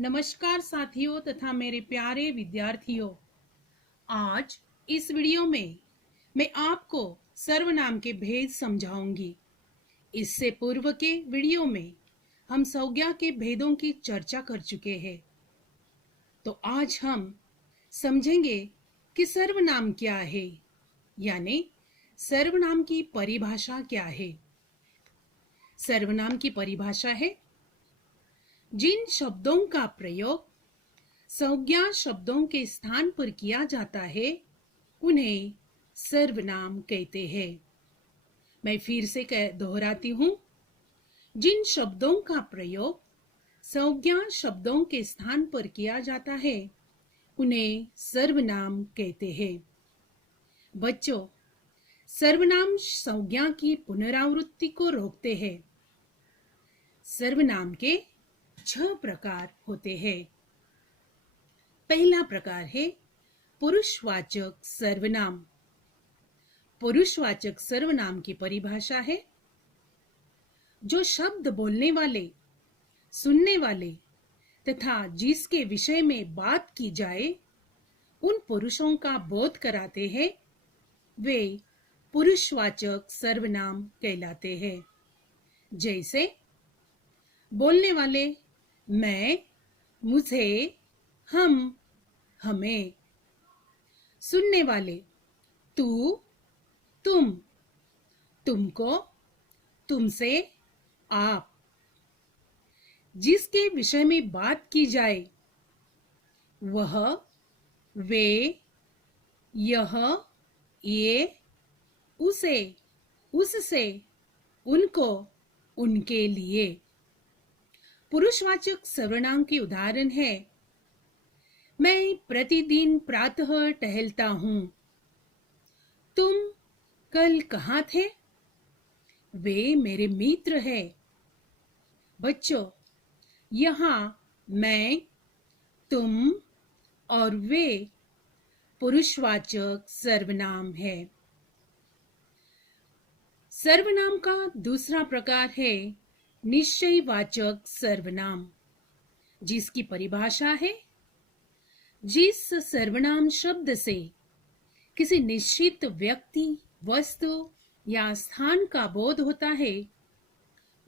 नमस्कार साथियों तथा मेरे प्यारे विद्यार्थियों। आज इस वीडियो में मैं आपको सर्वनाम के भेद समझाऊंगी। इससे पूर्व के वीडियो में हम संज्ञा के भेदों की चर्चा कर चुके हैं। तो आज हम समझेंगे कि सर्वनाम क्या है, यानी सर्वनाम की परिभाषा क्या है। सर्वनाम की परिभाषा है, जिन शब्दों का प्रयोग संज्ञा शब्दों के स्थान पर किया जाता है उन्हें सर्वनाम कहते हैं। मैं फिर से दोहराती हूं, जिन शब्दों का प्रयोग संज्ञा शब्दों के स्थान पर किया जाता है उन्हें सर्वनाम कहते हैं। बच्चों, सर्वनाम संज्ञा की पुनरावृत्ति को रोकते हैं। सर्वनाम के 6 प्रकार होते हैं। पहला प्रकार है पुरुषवाचक सर्वनाम। पुरुषवाचक सर्वनाम की परिभाषा है, जो शब्द बोलने वाले, सुनने वाले तथा जिसके विषय में बात की जाए उन पुरुषों का बोध कराते हैं, वे पुरुषवाचक सर्वनाम कहलाते हैं। जैसे बोलने वाले मैं, मुझे, हम, हमें। सुनने वाले तू, तुम, तुमको, तुमसे, आप। जिसके विषय में बात की जाए वह, वे, यह, ये, उसे, उससे, उनको, उनके लिए। पुरुषवाचक सर्वनाम के उदाहरण है, मैं प्रतिदिन प्रातः टहलता हूं। तुम कल कहाँ थे? वे मेरे मित्र हैं। बच्चों, यहाँ मैं, तुम और वे पुरुषवाचक सर्वनाम है। सर्वनाम का दूसरा प्रकार है निश्चयवाचक सर्वनाम, जिसकी परिभाषा है, जिस सर्वनाम शब्द से किसी निश्चित व्यक्ति, वस्तु या स्थान का बोध होता है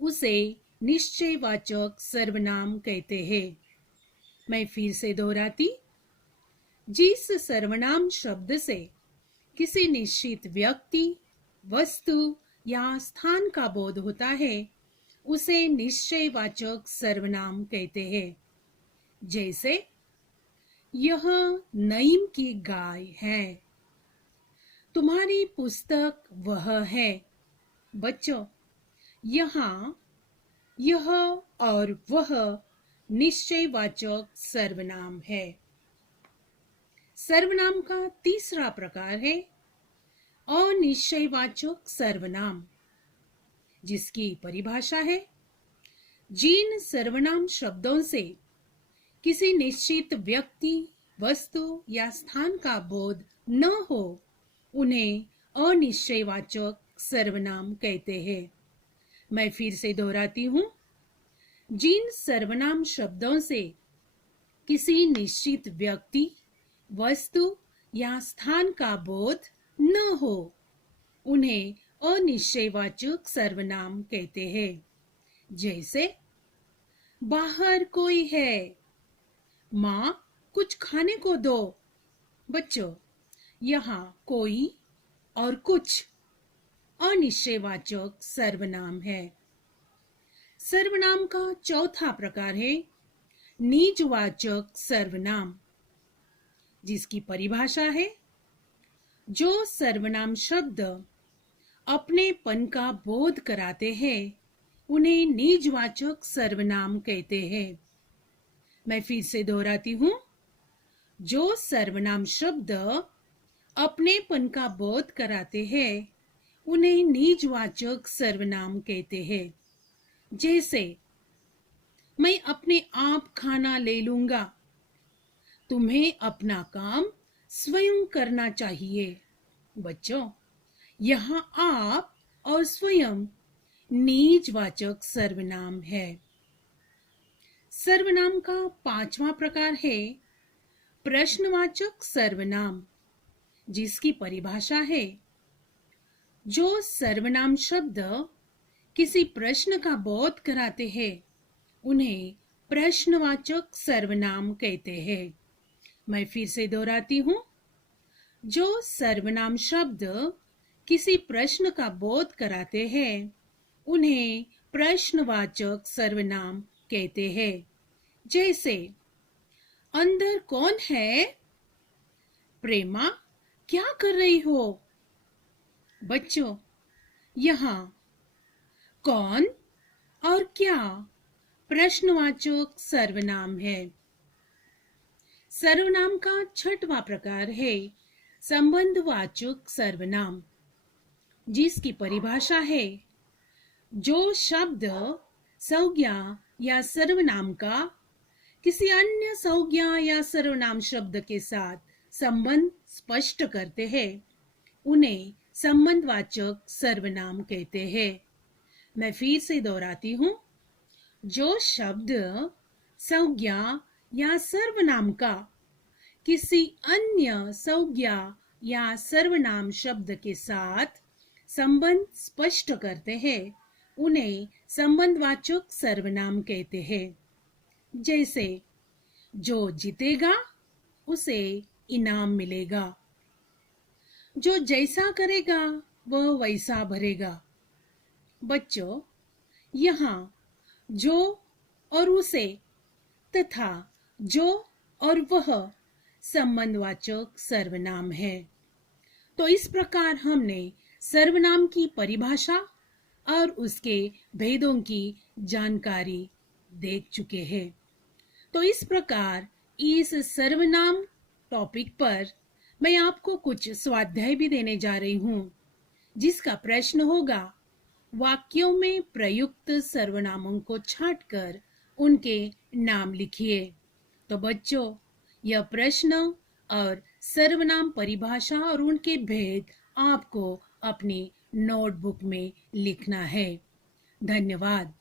उसे निश्चयवाचक सर्वनाम कहते हैं। मैं फिर से दोहराती, जिस सर्वनाम शब्द से किसी निश्चित व्यक्ति, वस्तु या स्थान का बोध होता है उसे निश्चयवाचक सर्वनाम कहते हैं। जैसे यह नईम की गाय है, तुम्हारी पुस्तक वह है। बच्चों, यहाँ यह और वह निश्चयवाचक सर्वनाम है। सर्वनाम का तीसरा प्रकार है अनिश्चयवाचक सर्वनाम, जिसकी परिभाषा है, जिन सर्वनाम शब्दों से किसी निश्चित व्यक्ति, वस्तु या स्थान का बोध न हो उन्हें अनिश्चयवाचक सर्वनाम कहते हैं। मैं फिर से दोहराती हूं, जिन सर्वनाम शब्दों से किसी निश्चित व्यक्ति, वस्तु या स्थान का बोध न हो उन्हें अनिश्चयवाचक सर्वनाम कहते हैं। जैसे बाहर कोई है, माँ कुछ खाने को दो। बच्चों, यहाँ कोई और कुछ अनिश्चयवाचक सर्वनाम है। सर्वनाम का चौथा प्रकार है निजवाचक सर्वनाम, जिसकी परिभाषा है, जो सर्वनाम शब्द अपनेपन का बोध कराते हैं उन्हें निजवाचक सर्वनाम कहते हैं। मैं फिर से दोहराती हूं, जो सर्वनाम शब्द अपनेपन का बोध कराते हैं उन्हें निजवाचक सर्वनाम कहते हैं। जैसे मैं अपने आप खाना ले लूंगा, तुम्हें अपना काम स्वयं करना चाहिए। बच्चों, यहाँ आप और स्वयं निजवाचक सर्वनाम है। सर्वनाम का 5वां प्रकार है प्रश्नवाचक सर्वनाम, जिसकी परिभाषा है जो सर्वनाम शब्द किसी प्रश्न का बोध कराते हैं उन्हें प्रश्नवाचक सर्वनाम कहते हैं। मैं फिर से दोहराती हूँ, जो सर्वनाम शब्द किसी प्रश्न का बोध कराते हैं उन्हें प्रश्नवाचक सर्वनाम कहते हैं। जैसे अंदर कौन है? प्रेमा, क्या कर रही हो? बच्चों, यहाँ कौन और क्या प्रश्नवाचक सर्वनाम है। सर्वनाम का 6वां प्रकार है संबंधवाचक सर्वनाम, जिसकी परिभाषा है जो शब्द संज्ञा या सर्वनाम का किसी अन्य संज्ञा या सर्वनाम शब्द के साथ संबंध स्पष्ट करते हैं उन्हें संबंधवाचक सर्वनाम कहते हैं। मैं फिर से दोहराती हूँ, जो शब्द संज्ञा या सर्वनाम का किसी अन्य संज्ञा या सर्वनाम शब्द के साथ संबंध स्पष्ट करते हैं उन्हें संबंधवाचक सर्वनाम कहते हैं। जैसे जो जीतेगा उसे इनाम मिलेगा, जो जैसा करेगा वह वैसा भरेगा। बच्चों, यहाँ जो और उसे तथा जो और वह संबंधवाचक सर्वनाम है। तो इस प्रकार हमने सर्वनाम की परिभाषा और उसके भेदों की जानकारी देख चुके हैं। तो इस प्रकार इस सर्वनाम टॉपिक पर मैं आपको कुछ स्वाध्याय भी देने जा रही हूँ, जिसका प्रश्न होगा वाक्यों में प्रयुक्त सर्वनामों को छांटकर उनके नाम लिखिए। तो बच्चों, यह प्रश्न और सर्वनाम परिभाषा और उनके भेद आपको अपनी नोटबुक में लिखना है। धन्यवाद।